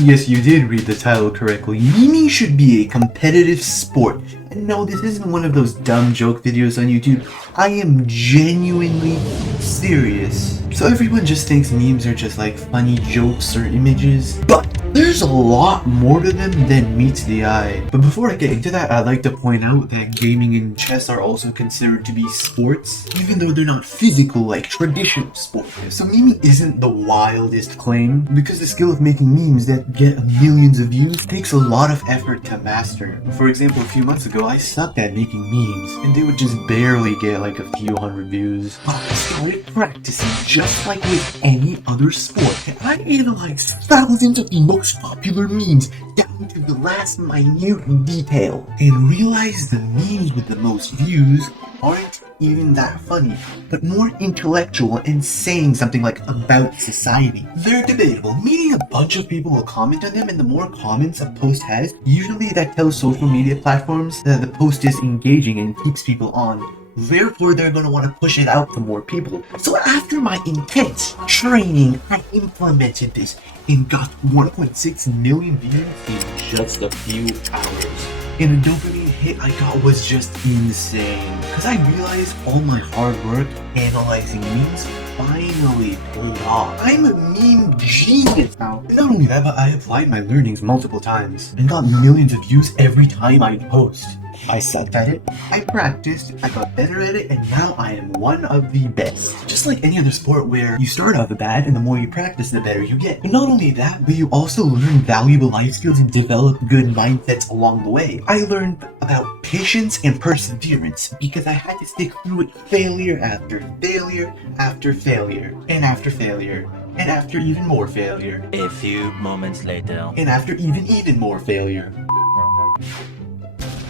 Yes, you did read the title correctly. Memeing should be a competitive sport. And no, this isn't one of those dumb joke videos on YouTube. I am genuinely serious. So everyone just thinks memes are just like funny jokes or images, but there's a lot more to them than meets the eye. But before I get into that, I'd like to point out that gaming and chess are also considered to be sports, even though they're not physical like traditional sports. So memeing isn't the wildest claim, because the skill of making memes that get millions of views takes a lot of effort to master. For example, a few months ago, I sucked at making memes, and they would just barely get like a few hundred views. But I started practicing just like with any other sport, and I analyzed thousands of the most popular memes down to the last minute detail, and realized the memes with the most views aren't even that funny, but more intellectual and saying something like about society. They're debatable, meaning a bunch of people will comment on them, and the more comments a post has, usually that tells social media platforms that the post is engaging and keeps people on. Therefore, they're going to want to push it out to more people. So after my intense training, I implemented this and got 1.6 million views in just a few hours. And the dopamine hit I got was just insane, because I realized all my hard work analyzing memes finally paid off. I'm a meme genius now. And not only that, but I applied my learnings multiple times and got millions of views every time I post. I sucked at it, I practiced, I got better at it, and now I am one of the best. Just like any other sport where you start off bad and the more you practice the better you get. But not only that, but you also learn valuable life skills and develop good mindsets along the way. I learned about patience and perseverance because I had to stick through it failure after failure after failure and after failure. And after even more failure. A few moments later. And after even more failure.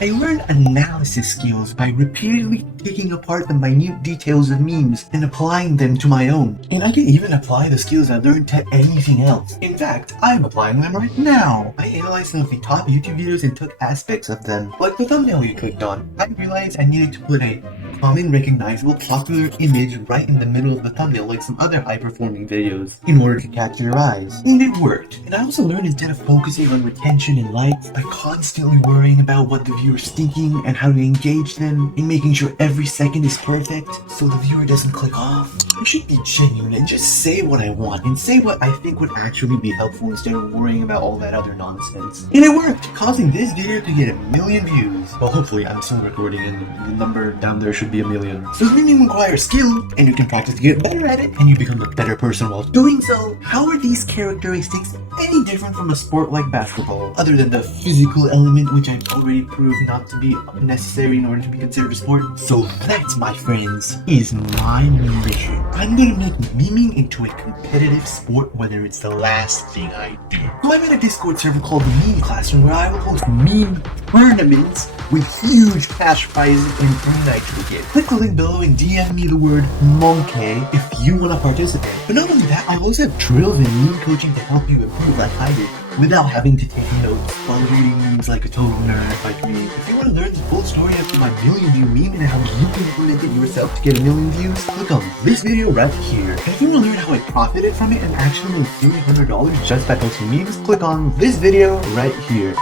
I learned analysis skills by repeatedly taking apart the minute details of memes and applying them to my own. And I can even apply the skills I learned to anything else. In fact, I'm applying them right now. I analyzed some of the top YouTube videos and took aspects of them, like the thumbnail you clicked on. I realized I needed to put a common, recognizable, popular image right in the middle of the thumbnail like some other high-performing videos in order to catch your eyes. And it worked. And I also learned instead of focusing on retention and likes, by constantly worrying about what the viewer's thinking and how to engage them, and making sure every second is perfect so the viewer doesn't click off. I should be genuine and just say what I want and say what I think would actually be helpful instead of worrying about all that other nonsense. And it worked, causing this video to get 1 million views. Well, hopefully I'm still recording and the number down there should be 1 million. So memeing requires skill, and you can practice to get better at it, and you become a better person while doing so. How are these characteristics any different from a sport like basketball, other than the physical element, which I've already proved not to be necessary in order to be considered a sport? So that, my friends, is my mission. I'm gonna make memeing into a competitive sport, whether it's the last thing I do. So I'm in a Discord server called the Meme Classroom, where I will host meme tournaments with huge cash prizes and free nights to get. Click the link below and DM me the word monkey if you want to participate. But not only that, I also have drills and meme coaching to help you improve like I did, without having to take notes while reading memes like a total nerd like me. If you want to learn the full story of my 1 million view meme and how you can implement it yourself to get 1 million views, click on this video right here. And if you want to learn how I profited from it and actually made $300 just by posting memes, click on this video right here.